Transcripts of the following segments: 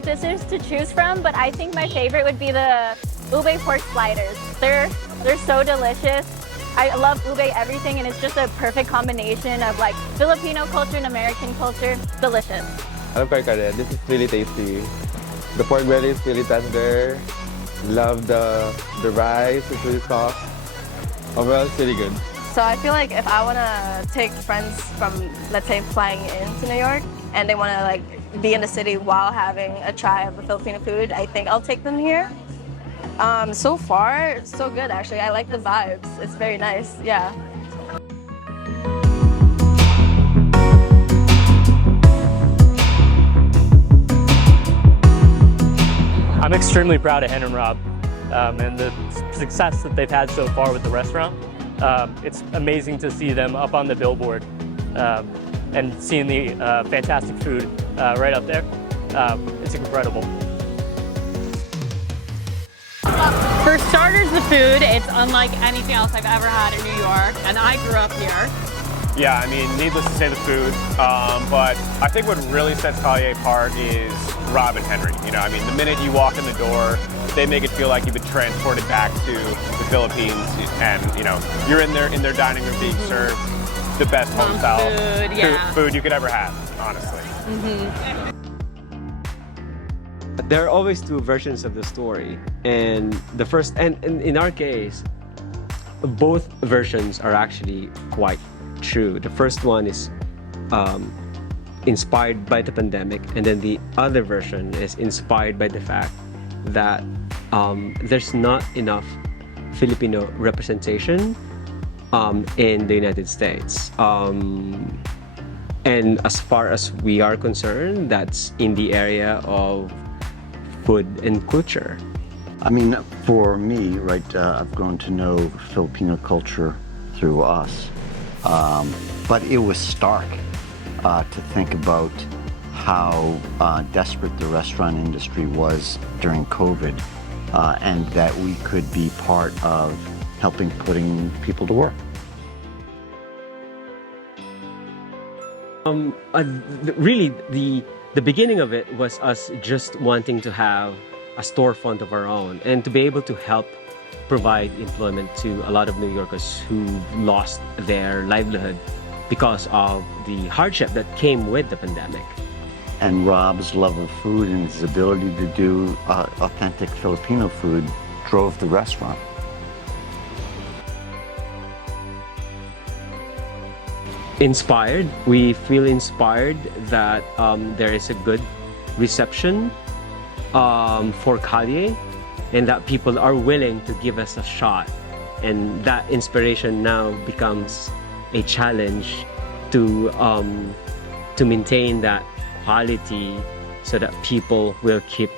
many dishes to choose from, but I think my favorite would be the ube pork sliders. They're so delicious. I love ube everything, and it's just a perfect combination of like Filipino culture and American culture. Delicious. I love Kalye. This is really tasty. The pork belly is really tender. Love the rice, it's really soft. Overall, it's really good. So I feel like if I want to take friends from, let's say, flying into New York, and they want to like be in the city while having a try of the Filipino food, I think I'll take them here. So far, so good actually. I like the vibes. It's very nice, yeah. I'm extremely proud of Hen and Rob and the success that they've had so far with the restaurant. It's amazing to see them up on the billboard and seeing the fantastic food right up there. It's incredible. For starters, the food, it's unlike anything else I've ever had in New York, and I grew up here. Yeah, I mean, needless to say the food, but I think what really sets Kalye apart is Rob and Henry. You know, I mean, the minute you walk in the door, they make it feel like you've been transported back to the Philippines, and you know, you're in their dining room being served the best home style food you could ever have, honestly. There are always two versions of the story, and the first, and in our case, both versions are actually quite true. The first one is inspired by the pandemic, and then the other version is inspired by the fact that there's not enough Filipino representation in the United States. And as far as we are concerned, that's in the area of food and culture. I mean, for me, right, I've grown to know Filipino culture through us. But it was stark to think about how desperate the restaurant industry was during COVID, and that we could be part of helping putting people to work. Really, the beginning of it was us just wanting to have a storefront of our own and to be able to help provide employment to a lot of New Yorkers who lost their livelihood because of the hardship that came with the pandemic. And Rob's love of food and his ability to do authentic Filipino food drove the restaurant. Inspired. We feel inspired that there is a good reception for Kalye, and that people are willing to give us a shot. And that inspiration now becomes a challenge to maintain that quality so that people will keep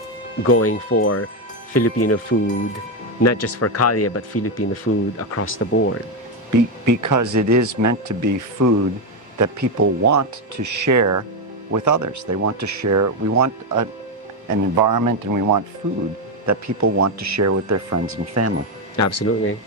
going for Filipino food, not just for Kalye, but Filipino food across the board. Because it is meant to be food that people want to share with others. They want to share, we want an environment and we want food that people want to share with their friends and family. Absolutely.